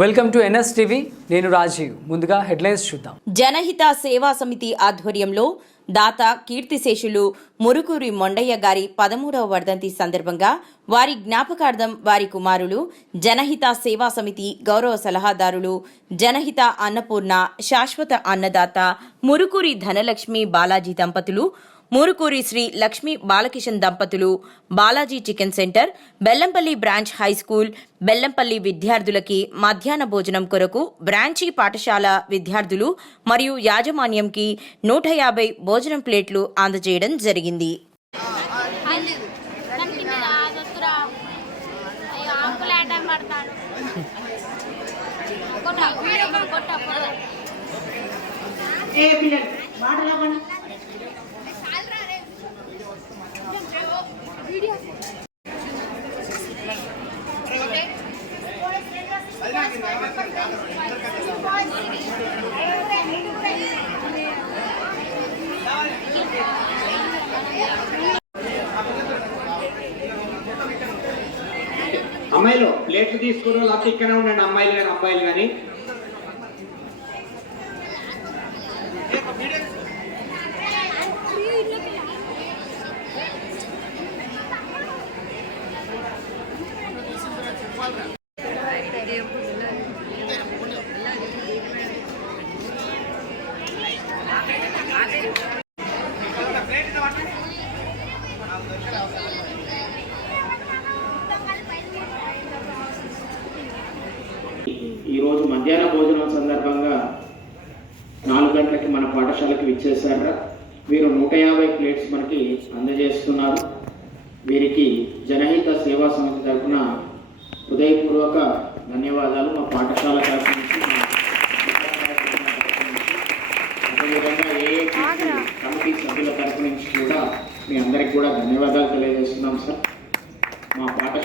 Welcome to NS TV. నేను రాజీవ్. ముందుగా headlines చూద్దాం. జనహిత సేవా సమితి ఆధ్వర్యంలో దాత కీర్తిశేషులు మురుకూరి మొండయ్య గారి 13వ వర్ధంతి సందర్భంగా వారి జ్ఞాపకార్థం వారి కుమారులు, జనహిత సేవా సమితి గౌరవ సలహాదారులు, జనహిత అన్నపూర్ణ శాశ్వత అన్నదాత మురుకూరి ధనలక్ష్మి బాలాజీ దంపతులు, మురుకూరి శ్రీ లక్ష్మీ బాలకిషన్ దంపతులు, Balaji chicken centre, Bellampalli branch high school, Bellampalli విద్యార్థులకి మధ్యాహ్న భోజనం కొరకు బ్రాంచీ పాఠశాల విద్యార్థులు మరియు యాజమాన్యంకి 150 భోజనం ప్లేట్లు అందజేయడం జరిగింది. అమ్మాయిలు ప్లేట్లు తీసుకుని లేకపోతే ఇక్కడే ఉండండి. అమ్మాయిలు కానీ ఈరోజు మధ్యాహ్న భోజనం సందర్భంగా 4 గంటలకి మన పాఠశాలకు విచ్చేశారు. వీరు 150 ప్లేట్స్ మనకి అందజేస్తున్నారు. వీరికి జనహిత సేవా సమితి తరఫున హృదయపూర్వక ధన్యవాదాలు. మా పాఠశాల తరఫు నుంచి, అదేవిధంగా ఏఐటీసీ కమిటీ సభ్యుల తరఫు నుంచి కూడా మీ అందరికి కూడా ధన్యవాదాలు తెలియజేస్తున్నాం సార్. మా పాఠశాల